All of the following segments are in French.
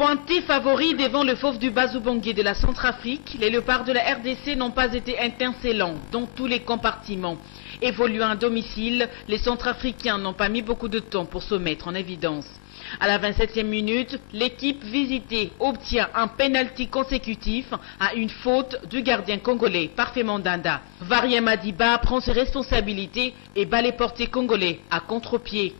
Pointés favoris devant le Fauve du Bazubangui de la Centrafrique, les léopards de la RDC n'ont pas été étincelants dans tous les compartiments. Évoluant à domicile, les Centrafricains n'ont pas mis beaucoup de temps pour se mettre en évidence. À la 27e minute, l'équipe visitée obtient un pénalty consécutif à une faute du gardien congolais Parfait Mandanda. Varien Madiba prend ses responsabilités et bat les portiers congolais à contre-pied.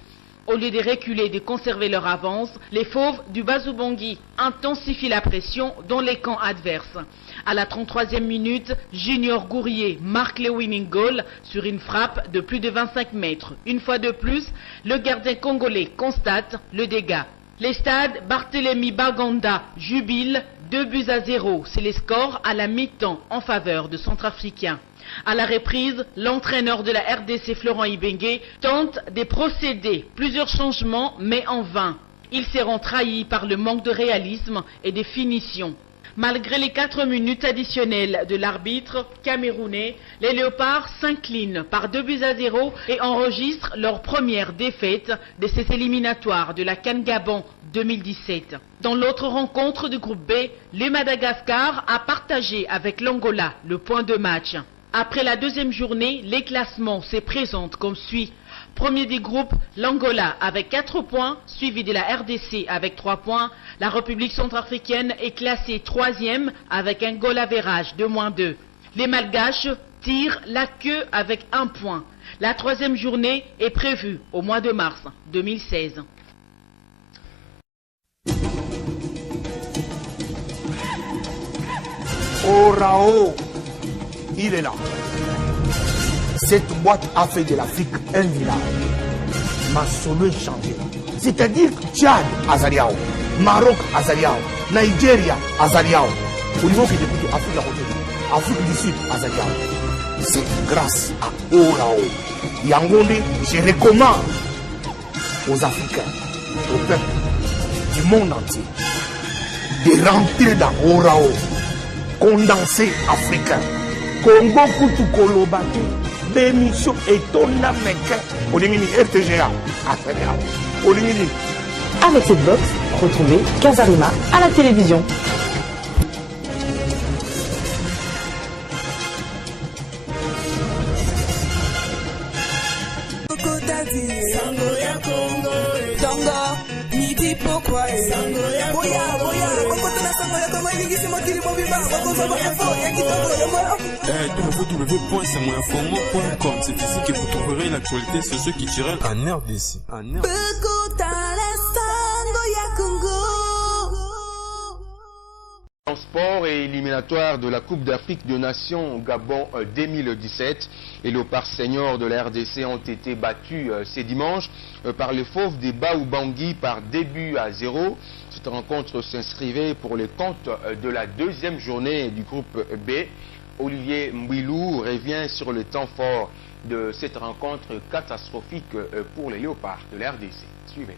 Au lieu de reculer et de conserver leur avance, les Fauves du Bazubangui intensifient la pression dans les camps adverses. À la 33e minute, Junior Gourier marque le winning goal sur une frappe de plus de 25 mètres. Une fois de plus, le gardien congolais constate le dégât. Les stades Barthélemy Baganda jubilent 2-0. C'est les scores à la mi-temps en faveur de Centrafricains. À la reprise, l'entraîneur de la RDC Florent Ibenge tente de procéder plusieurs changements mais en vain. Ils seront trahis par le manque de réalisme et de finition. Malgré les 4 minutes additionnelles de l'arbitre camerounais, les Léopards s'inclinent par 2-0 et enregistrent leur première défaite de ces éliminatoires de la CAN Gabon 2017. Dans l'autre rencontre du groupe B, le Madagascar a partagé avec l'Angola le point de match. Après la deuxième journée, les classements se présentent comme suit. Premier du groupe, l'Angola avec 4 points, suivi de la RDC avec 3 points. La République centrafricaine est classée 3e avec un goal average de -2. Les Malgaches tirent la queue avec 1 point. La 3e journée est prévue au mois de mars 2016. Oh Rao, il est là. Cette boîte a fait de l'Afrique un village. Ma solo est changé. C'est-à-dire Tchad, Azaliao, Maroc, Azaliao, Nigeria, Azaliao. Au niveau qui est depuis Afrique à côté, Afrique du Sud, Azaliao. C'est grâce à Orao. Yangonde, je recommande aux Africains, au peuple du monde entier, de rentrer dans Orao. Condensé africain. Congo Koutou Kolobate. Bémission et ton américain. Olimini RTGA. Olimini. Avec cette box, retrouvez Kazarima à la télévision. www.samoinformant.com. C'est ici que vous trouverez l'actualité socio-culturelle en RDC. En sport et éliminatoire de la Coupe d'Afrique des Nations Gabon 2017, les léopards seniors de la RDC ont été battus ce dimanche par les Fauves des Bazubangui par 2-0. Cette rencontre s'inscrivait pour les comptes de la deuxième journée du groupe B. Olivier Mbilou revient sur le temps fort de cette rencontre catastrophique pour les léopards de la RDC. Suivez.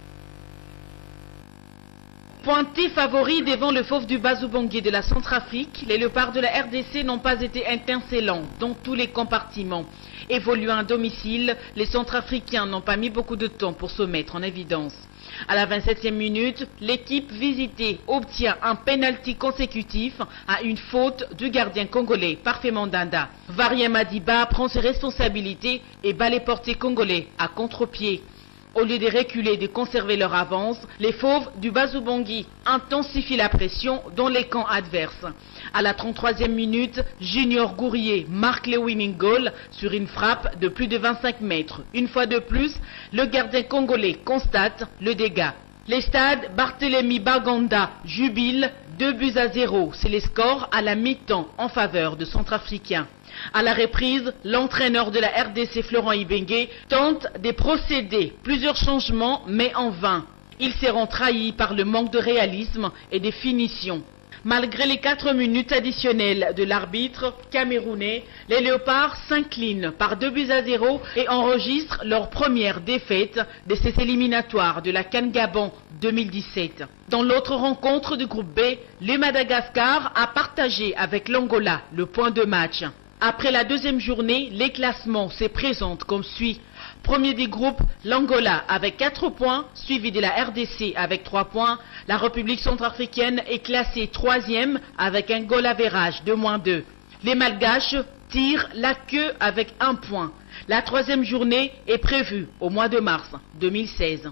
Pointés favoris devant le Fauve du Bazubangui de la Centrafrique, les léopards de la RDC n'ont pas été étincelants dans tous les compartiments. Évoluant à domicile, les Centrafricains n'ont pas mis beaucoup de temps pour se mettre en évidence. À la 27e minute, l'équipe visitée obtient un pénalty consécutif à une faute du gardien congolais Parfait Mandanda. Varien Madiba prend ses responsabilités et bat les portiers congolais à contre-pied. Au lieu de reculer et de conserver leur avance, les Fauves du Bazubangui intensifient la pression dans les camps adverses. À la 33e minute, Junior Gourier marque le winning goal sur une frappe de plus de 25 mètres. Une fois de plus, le gardien congolais constate le dégât. Les stades Barthélemy Baganda jubilent 2-0. C'est les scores à la mi-temps en faveur de Centrafricains. À la reprise, l'entraîneur de la RDC Florent Ibenge tente de procéder plusieurs changements mais en vain. Ils seront trahis par le manque de réalisme et de finition. Malgré les 4 minutes additionnelles de l'arbitre camerounais, les Léopards s'inclinent par 2-0 et enregistrent leur première défaite de ces éliminatoires de la CAN Gabon 2017. Dans l'autre rencontre du groupe B, le Madagascar a partagé avec l'Angola le point de match. Après la deuxième journée, les classements se présentent comme suit. Premier du groupe, l'Angola avec 4 points, suivi de la RDC avec 3 points. La République centrafricaine est classée 3e avec un goal average de -2. Les Malgaches tirent la queue avec 1 point. La 3e journée est prévue au mois de mars 2016.